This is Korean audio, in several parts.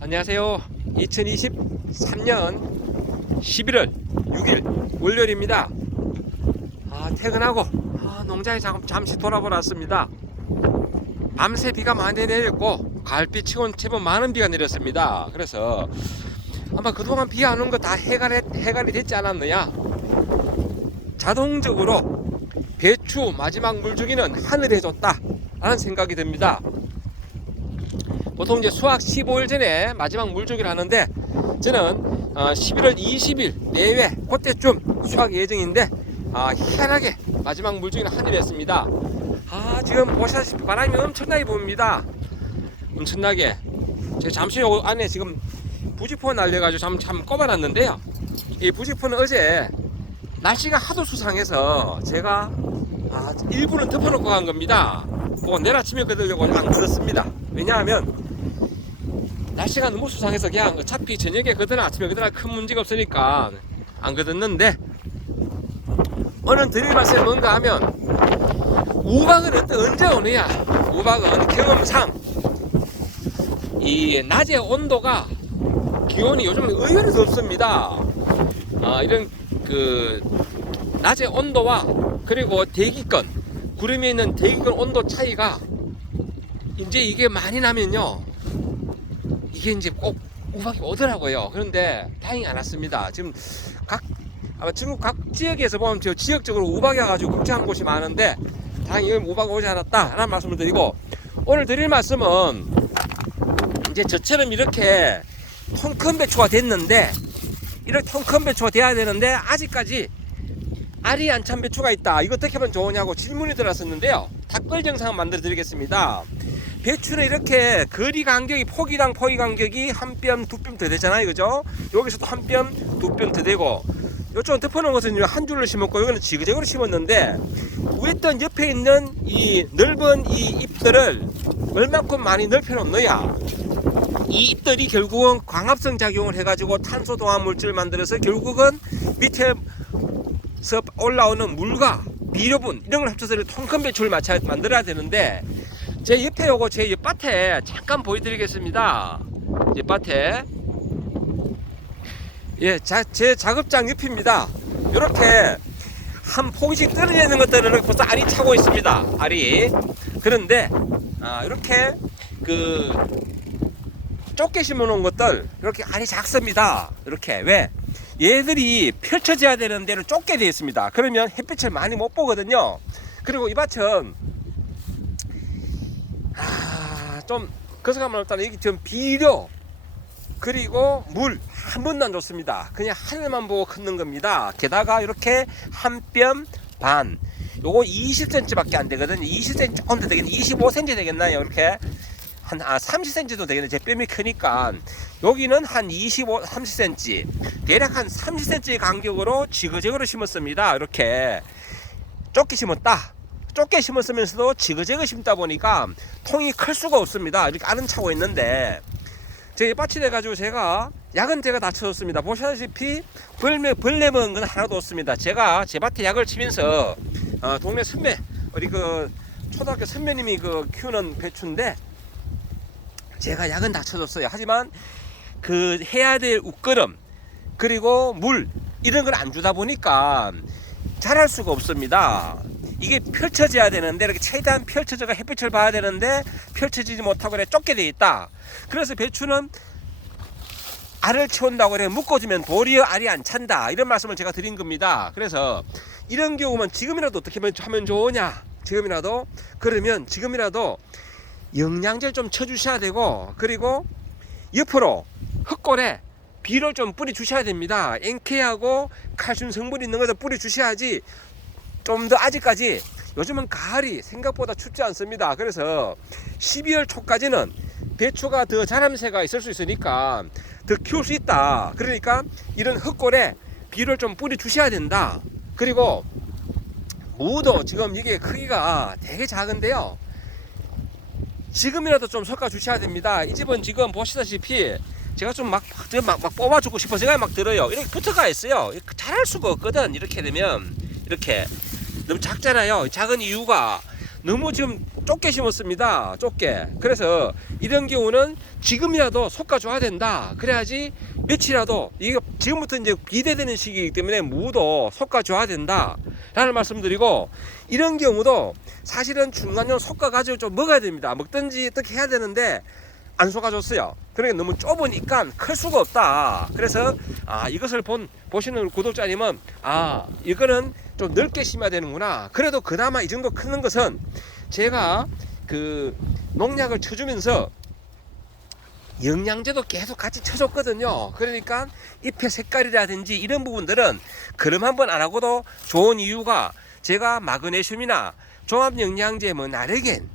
안녕하세요. 2023년 11월 6일 월요일입니다. 퇴근하고 농장에 잠시 돌아보러 왔습니다. 밤새 비가 많이 내렸고 가을비치고는 제법 많은 비가 내렸습니다. 그래서 아마 그동안 비 안 온 거 다 해갈이 됐지 않았느냐. 자동적으로 배추 마지막 물주기는 하늘이 해줬다 라는 생각이 듭니다. 보통 이제 수확 15일 전에 마지막 물주기를 하는데 저는 11월 20일 내외 그때쯤 수확 예정인데 희한하게 마지막 물주기는 하늘이 했습니다. 지금 보시다시피 바람이 엄청나게 붑니다. 엄청나게. 제가 잠시 안에 지금 부직포 날려가지고 참 꼽아놨는데요. 이 부직포는 어제 날씨가 하도 수상해서 제가 일부는 덮어놓고 간 겁니다. 그거 내일 아침에 걷으려고 안 걷었습니다. 왜냐하면 날씨가 너무 수상해서 그냥 어차피 저녁에 걷으나 아침에 걷으나 큰 문제가 없으니까 안 걷었는데, 오늘 드릴 말씀이 뭔가 하면 우박은 언제 오느냐. 우박은 경험상 이 낮의 온도가 기온이 요즘 의외로 덥습니다. 이런 낮의 온도와 그리고 대기권, 구름에 있는 대기권 온도 차이가 이제 이게 많이 나면요, 이게 이제 꼭 우박이 오더라고요. 그런데 다행히 안 왔습니다. 지금 아마 중국 각 지역에서 보면 지역적으로 우박이 와가지고 걱정한 곳이 많은데 다행히 우박이 오지 않았다 라는 말씀을 드리고, 오늘 드릴 말씀은 이제 저처럼 이렇게 통큰 배추가 됐는데, 이렇게 통큰 배추가 돼야 되는데 아직까지 알이 안 찬 배추가 있다. 이거 어떻게 하면 좋으냐고 질문이 들었었는데요. 답글 영상 만들어 드리겠습니다. 배추는 이렇게 거리 간격이 포기당 포기 간격이 한 뼘 두 뼘 더 되잖아요, 그죠? 여기서도 한 뼘 두 뼘 더 되고, 이쪽은 덮어놓은 것은 한 줄로 심었고 여기는 지그재그로 심었는데, 위에 있던 옆에 있는 이 넓은 이 잎들을 얼만큼 많이 넓혀놓느냐. 이 잎들이 결국은 광합성 작용을 해가지고 탄소 동화 물질을 만들어서 결국은 밑에서 올라오는 물과 비료분 이런 걸 합쳐서 통큰 배추를 만들어야 되는데, 제 옆에 요거 제 옆밭에 잠깐 보여드리겠습니다. 옆밭에 제 작업장 옆입니다. 이렇게 한 포기씩 떨어져 있는 것들은 벌써 알이 차고 있습니다. 알이. 그런데 이렇게 좁게 심어 놓은 것들 이렇게 알이 작습니다. 이렇게. 왜? 얘들이 펼쳐져야 되는 데로 좁게 되어 있습니다. 그러면 햇빛을 많이 못 보거든요. 그리고 이 밭은 좀 그래서 가면 일단 여기 좀 비료 그리고 물 한 번도 안 줬습니다. 그냥 하늘만 보고 걷는 겁니다. 게다가 이렇게 한 뼘 반, 요거 20cm 밖에 안 되거든요. 20cm 조금 더 되겠네. 25cm 되겠나요? 이렇게 한 30cm도 되겠네. 제 뼘이 크니까. 여기는 한 30cm, 대략 한 30cm 간격으로 지그재그로 심었습니다. 이렇게 좁게 심었다. 좁게 심었으면서도 지그재그 심다 보니까 통이 클 수가 없습니다. 이렇게 알은 차고 있는데, 제 밭이 돼가지고 제가 약은 제가 다 쳐줬습니다. 보시다시피 벌레 먹은 건 하나도 없습니다. 제가 제 밭에 약을 치면서 동네 선배, 우리 초등학교 선배님이 키우는 배추인데 제가 약은 다 쳐줬어요. 하지만 해야 될 웃거름 그리고 물 이런 걸 안 주다 보니까 자랄 수가 없습니다. 이게 펼쳐져야 되는데, 이렇게 최대한 펼쳐져가 햇빛을 봐야 되는데 펼쳐지지 못하고 그래 좁게 돼 있다. 그래서 배추는 알을 채운다고 그래 묶어주면 도리어 알이 안 찬다, 이런 말씀을 제가 드린 겁니다. 그래서 이런 경우면 지금이라도 어떻게 하면 좋으냐. 그러면 지금이라도 영양제를 좀 쳐주셔야 되고, 그리고 옆으로 흙골에 비료를 좀 뿌려 주셔야 됩니다. NK하고 칼슘 성분이 있는 것을 뿌려 주셔야지. 좀 더 아직까지 요즘은 가을이 생각보다 춥지 않습니다. 그래서 12월 초까지는 배추가 더 자람새가 있을 수 있으니까 더 키울 수 있다. 그러니까 이런 흙골에 비료를 좀 뿌려 주셔야 된다. 그리고 무도 지금 이게 크기가 되게 작은데요, 지금이라도 좀 섞어 주셔야 됩니다. 이 집은 지금 보시다시피 제가 좀 막 뽑아주고 싶어 제가 막 들어요. 이렇게 붙어가 있어요. 잘할 수가 없거든. 이렇게 되면 이렇게 너무 작잖아요. 작은 이유가 너무 지금 좁게 심었습니다. 좁게. 그래서 이런 경우는 지금이라도 솎아줘야 된다. 그래야지 며칠이라도 이게 지금부터 이제 비대되는 시기이기 때문에 무도 솎아줘야 된다 라는 말씀드리고, 이런 경우도 사실은 중간용 솎아가지고 좀 먹어야 됩니다. 먹든지 어떻게 해야 되는데 안 솎아줬어요. 그러니까 너무 좁으니까 클 수가 없다. 그래서 이것을 보시는 구독자님은 이거는 좀 넓게 심어야 되는구나. 그래도 그나마 이 정도 크는 것은 제가 그 농약을 쳐주면서 영양제도 계속 같이 쳐줬거든요. 그러니까 잎의 색깔이라든지 이런 부분들은 그럼 한번 안 하고도 좋은 이유가, 제가 마그네슘이나 종합영양제, 나르겐,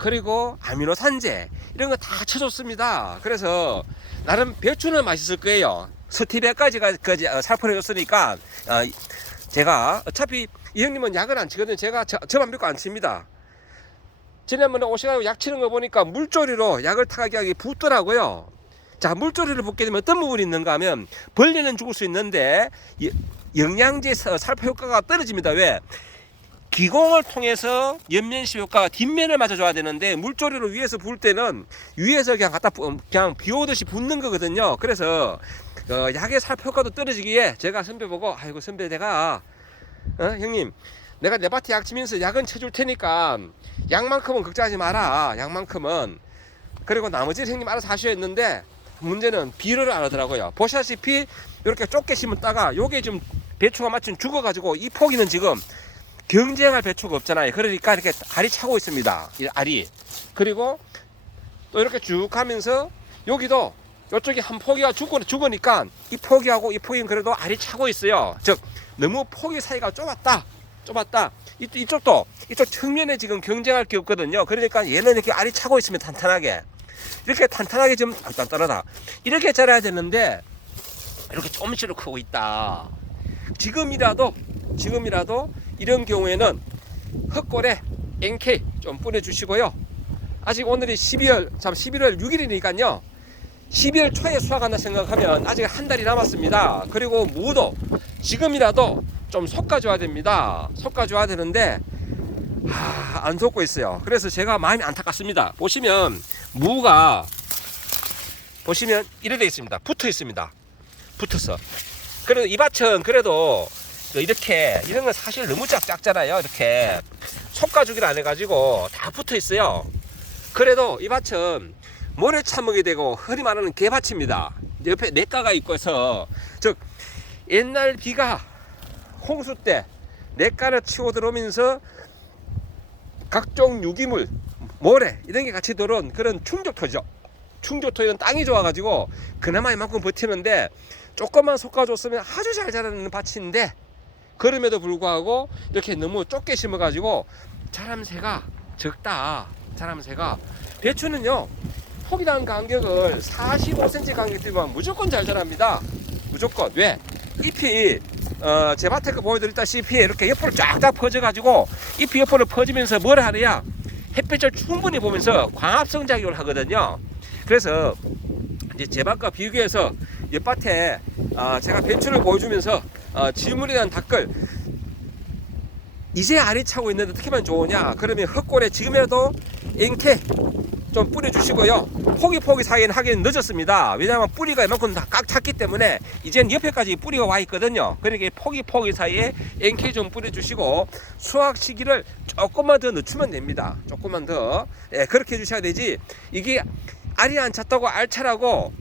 그리고 아미노산제 이런 거 다 쳐줬습니다. 그래서 나름 배추는 맛있을 거예요. 스티비아까지 살포를 해줬으니까 제가 어차피 이 형님은 약을 안 치거든요. 제가 저만 믿고 안 칩니다. 지난번에 오셔가지고 약 치는 거 보니까 물조리로 약을 타격하게 붓더라고요. 자, 물조리를 붓게 되면 어떤 부분이 있는가 하면 벌레는 죽을 수 있는데 영양제 살포 효과가 떨어집니다. 왜? 기공을 통해서 옆면시 효과가 뒷면을 맞아줘야 되는데 물조리로 위에서 부을 때는 위에서 그냥 비 오듯이 붓는 거거든요. 그래서 약의 살포 효과도 떨어지기에 제가 선배 보고, 아이고 선배, 내가 형님, 내가 내 밭에 약 치면서 약은 쳐줄 테니까 약만큼은 걱정하지 마라. 약만큼은. 그리고 나머지는 형님 알아서 하셔야 했는데, 문제는 비료를 안 하더라고요. 보시다시피 이렇게 좁게 심었다가 요게 좀 배추가 마침 죽어가지고 이 포기는 지금 경쟁할 배추가 없잖아요. 그러니까 이렇게 알이 차고 있습니다. 이 알이. 그리고 또 이렇게 쭉 가면서 여기도 이쪽에 한 포기가 죽으니까 이 포기하고 이 포기는 그래도 알이 차고 있어요. 즉 너무 포기 사이가 좁았다. 이쪽 측면에 지금 경쟁할 게 없거든요. 그러니까 얘는 이렇게 알이 차고 있으면 탄탄하게, 이렇게 탄탄하게 좀 떨어다 이렇게 자라야 되는데 이렇게 조금씩 크고 있다. 지금이라도 이런 경우에는 흙골에 NK 좀 뿌려주시고요. 아직 오늘이 11월 6일이니까요 12월 초에 수확한다 생각하면 아직 한 달이 남았습니다. 그리고 무도 지금이라도 좀 솎아줘야 됩니다. 솎아줘야 되는데 안 솎고 있어요. 그래서 제가 마음이 안타깝습니다. 보시면 무가 이래 돼 있습니다. 붙어 있습니다. 붙어서. 그래도 이 밭은 그래도 이렇게 이런 건 사실 너무 작잖아요. 이렇게 솎아주기를 안 해가지고 다 붙어 있어요. 그래도 이 밭은 모래 차먹이 되고 흔히 말하는 개밭입니다. 옆에 냇가가 있고 해서, 즉 옛날 비가 홍수 때 냇가를 치고 들어오면서 각종 유기물, 모래 이런 게 같이 들어온 그런 충족토죠. 충족토에는 땅이 좋아가지고 그나마 이만큼 버티는데, 조금만 솎아줬으면 아주 잘 자라는 밭인데, 그럼에도 불구하고 이렇게 너무 좁게 심어가지고 자람새가 적다. 자람새가. 배추는요 폭이라는 간격을 45cm 간격 되면 무조건 잘 자랍니다. 무조건. 왜? 잎이 제 밭에 거 보여드렸다시피 이렇게 옆으로 쫙 퍼져가지고 잎이 옆으로 퍼지면서 뭘 하느냐, 햇빛을 충분히 보면서 광합성 작용을 하거든요. 그래서 이제 제 밭과 비교해서 옆밭에 제가 배추를 보여주면서 질문에 대한 답글, 이제 알이 차고 있는데 어떻게 하면 좋으냐, 그러면 흙골에 지금이라도 NK 좀 뿌려주시고요. 포기 사이에는 하긴 늦었습니다. 왜냐하면 뿌리가 이만큼 다 꽉 찼기 때문에 이제는 옆에까지 뿌리가 와 있거든요. 그러니까 포기 사이에 NK 좀 뿌려주시고 수확 시기를 조금만 더 늦추면 됩니다. 조금만 더. 그렇게 해주셔야 되지, 이게 알이 안 찼다고 알차라고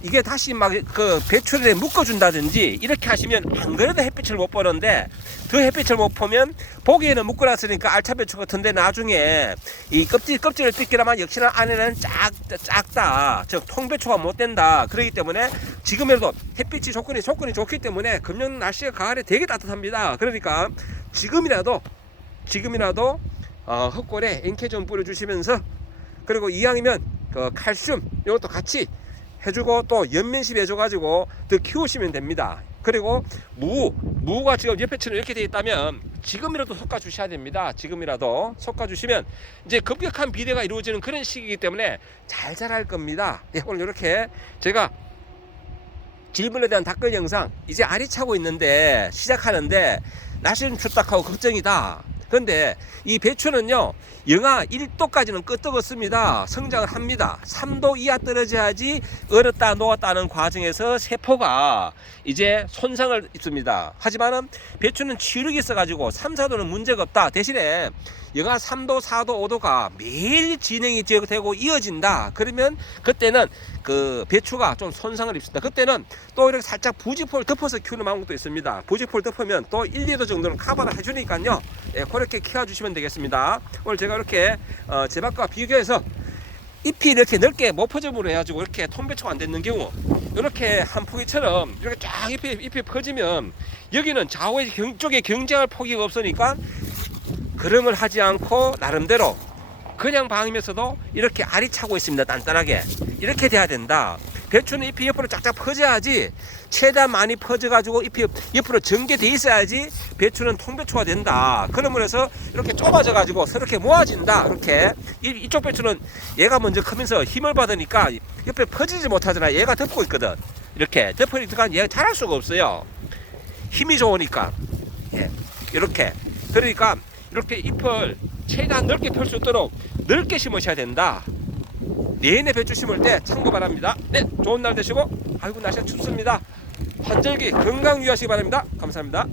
이게 다시 막 그 배추를 묶어준다든지 이렇게 하시면 안 그래도 햇빛을 못 보는데, 더 햇빛을 못 보면 보기에는 묶어놨으니까 알차 배추 같은데 나중에 이 껍질을 뜯기라면 역시나 안에는 작다. 즉 통배추가 못 된다. 그렇기 때문에 지금이라도 햇빛이 조건이 좋기 때문에 금년 날씨가 가을에 되게 따뜻합니다. 그러니까 지금이라도 흙골에 NK 좀 뿌려주시면서, 그리고 이왕이면 그 칼슘 이것도 같이 해주고 또 연면시 해줘가지고 더 키우시면 됩니다. 그리고 무가 지금 옆에처럼 이렇게 되어 있다면 지금이라도 솎아주셔야 됩니다. 지금이라도 솎아주시면 이제 급격한 비대가 이루어지는 그런 시기이기 때문에 잘 자랄 겁니다. 오늘 이렇게 제가 질문에 대한 답글 영상, 이제 알이 차고 있는데 시작하는데 날씨 좀 춥다하고 걱정이다. 근데 이 배추는요, 영하 1도까지는 끄떡없습니다. 성장을 합니다. 3도 이하 떨어져야지 얼었다 녹았다는 과정에서 세포가 이제 손상을 입습니다. 하지만은 배추는 취력이 있어가지고 3, 4도는 문제가 없다. 대신에 영하 3도, 4도, 5도가 매일 진행이 되고 이어진다. 그러면 그때는 그 배추가 좀 손상을 입습니다. 그때는 또 이렇게 살짝 부직포를 덮어서 키우는 방법도 있습니다. 부직포를 덮으면 또 1, 2도 정도는 커버를 해주니까요. 예, 그렇게 키워주시면 되겠습니다. 오늘 제가 이렇게 제밥과 비교해서 잎이 이렇게 넓게 못 퍼짐으로 해가지고 이렇게 통배추가 안 되는 경우, 이렇게 한 포기처럼 이렇게 쫙 잎이 퍼지면 여기는 좌우의 쪽에 경쟁할 포기가 없으니까 그름을 하지 않고 나름대로 그냥 방이면서도 이렇게 알이 차고 있습니다. 단단하게 이렇게 돼야 된다. 배추는 잎이 옆으로 쫙쫙 퍼져야지, 최대한 많이 퍼져가지고 잎이 옆으로 전개돼 있어야지 배추는 통배추가 된다. 그러므로 해서 이렇게 좁아져가지고 이렇게 모아진다. 이렇게 이쪽 배추는 얘가 먼저 크면서 힘을 받으니까 옆에 퍼지지 못하잖아. 얘가 덮고 있거든. 이렇게 덮으니까 얘가 자랄 수가 없어요. 힘이 좋으니까. 예, 이렇게. 그러니까 이렇게 잎을 최대한 넓게 펼 수 있도록 넓게 심으셔야 된다. 내내 배추 심을 때 참고 바랍니다. 네, 좋은 날 되시고, 아이고 날씨가 춥습니다. 환절기 건강 유의하시기 바랍니다. 감사합니다.